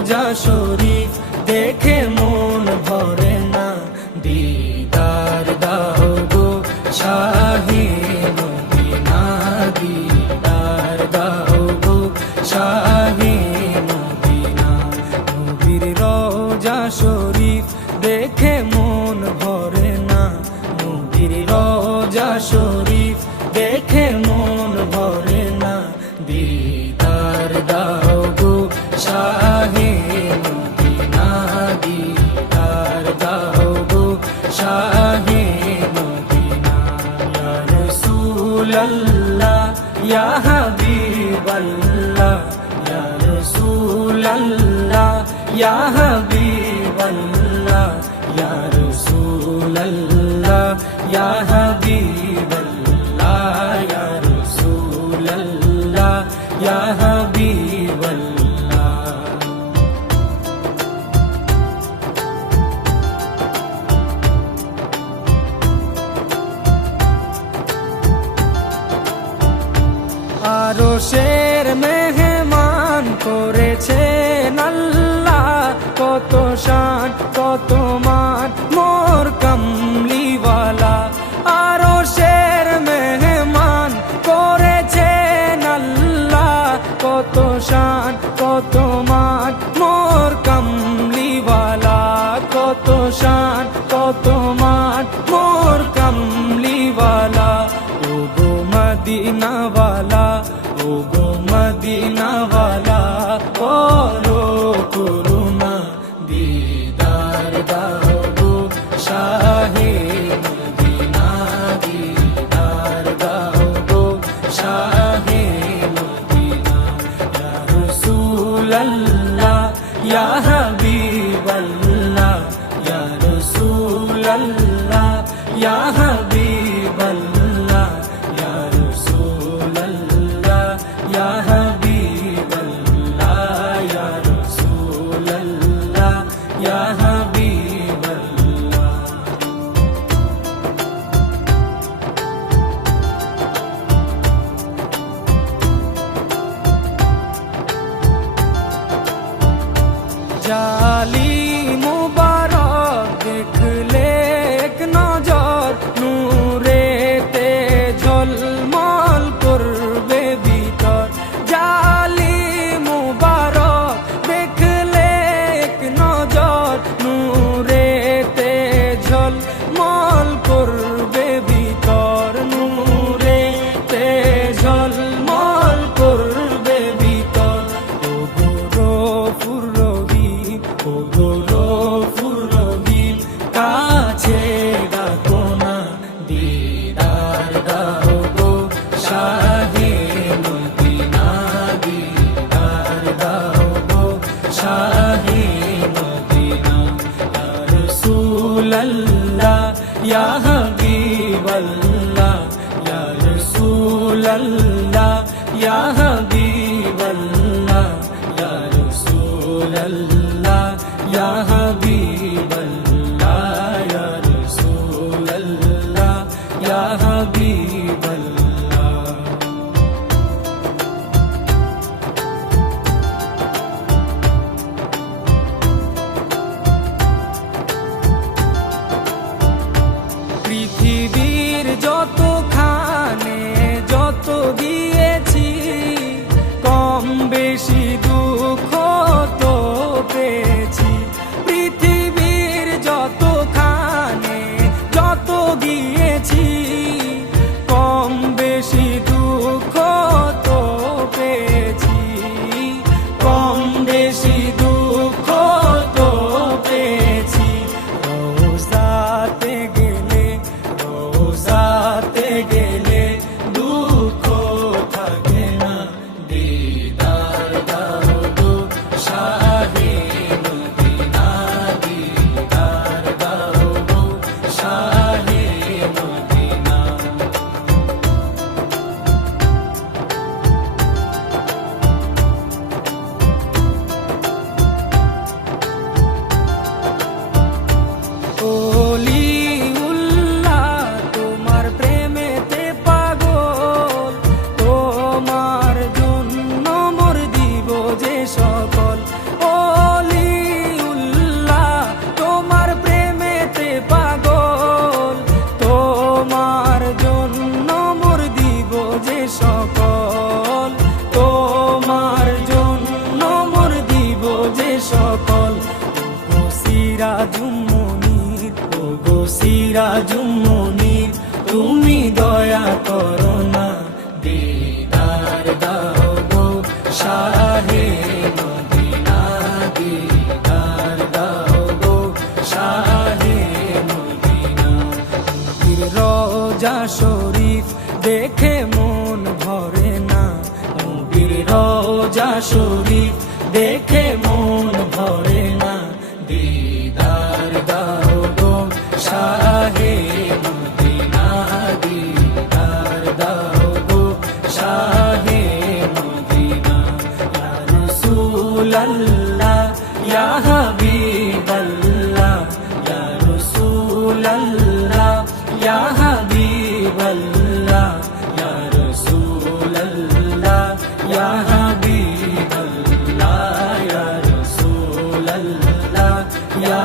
রোজা শরীফ দেখে মন ভরে না, দিদার দাও গো শাহে মদিনা, দিদার দাও গো শাহে মদিনা। নবীর রোজা শরীফ দেখে মন ভরে না, নবীর রোজা শরীফ দেখে মন ভরে না, দিদার দাও গো শাহে মদিনা, দিদার দাও গো শাহে মদিনা। ইয়া রাসূলাল্লাহ ইয়া হাবিবাল্লাহ, ইয়া রাসূলাল্লাহ ইয়া হাবিবাল্লাহ, ইয়া রাসূলাল্লাহ ইয়া হাবিবাল্লাহ, ইয়া রাসূলাল্লাহ ইয়া হাবিবাল্লাহ। আরশের মেহমান করেছেন আল্লাহ, কত শান কত মান মোর কামলিওয়ালা। আরশের মেহমান করেছেন আল্লাহ, কত শান কত মান মোর কামলিওয়ালা, কত শান কত মান মোর কামলিওয়ালা। ও গো মদিনাওয়ালা, ও গো মদিনাওয়ালা, করো করুণা, দিদার দাও গো শাহে মদিনা, দিদার দাও গো শাহে মদিনা। ইয়া রাসূলাল্লাহ ইয়া হাবিবাল্লাহ, ইয়া রাসূলাল্লাহ ইয়া হাবিবাল্লাহ, ইয়া রাসূলাল্লাহ ইয়া হাবিবাল্লাহ, ইয়া রাসূলাল্লাহ ইয়া হাবিবাল্লাহ। জালি মুবারক দেখলে এক নজর, নূরেতে ঝলমল করবে ভিতর। জালি মুবারক দেখলে এক নজর, নূরেতে ঝলমল করবে ভিতর, নূরেতে ঝলমল করবে ভিতর। ও গো গফুর রহিম, ও গো গফুর রহিম, কাছে ডাকো না, দিদার দাও গো শাহে মদিনা, দিদার দাও গো শাহে মদিনা। ইয়া রাসূলাল্লাহ ইয়া হাবিবাল্লাহ, ইয়া রাসূলাল্লাহ ইয়া হাবিবাল্লাহ, ইয়া রাসূলাল্লাহ ইয়া হাবিবাল্লাহ, ইয়া রাসূলাল্লাহ ইয়া হাবিবাল্লাহ। পৃথিবীর যতখানে যত দিয়েছি, কম বেশি দুঃখ তো পেয়েছি। সকল ওগো সিরাজুম মুনির, ওগো সিরাজুম মুনির, তুমি দয়া করো না, দিদার দাও গো শাহে মদিনা, দিদার দাও গো শাহে মদিনা। নবীর রওজা শরীফ দেখে মন ভরে না, নবীর রওজা শরীফ দেখে মন ভরে না, দিদার দাও গো শাহে মদিনা, দিদার দাও গো শাহে মদিনা। ইয়া রাসূলাল্লাহ ইয়া হাবিবাল্লাহ, ইয়া রাসূলাল্লাহ ইয়া হাবিবাল্লাহ, ইয়া রাসূলাল্লাহ ইয়া হাবিবাল্লাহ, ইয়া রাসূলাল্লাহ ইয়া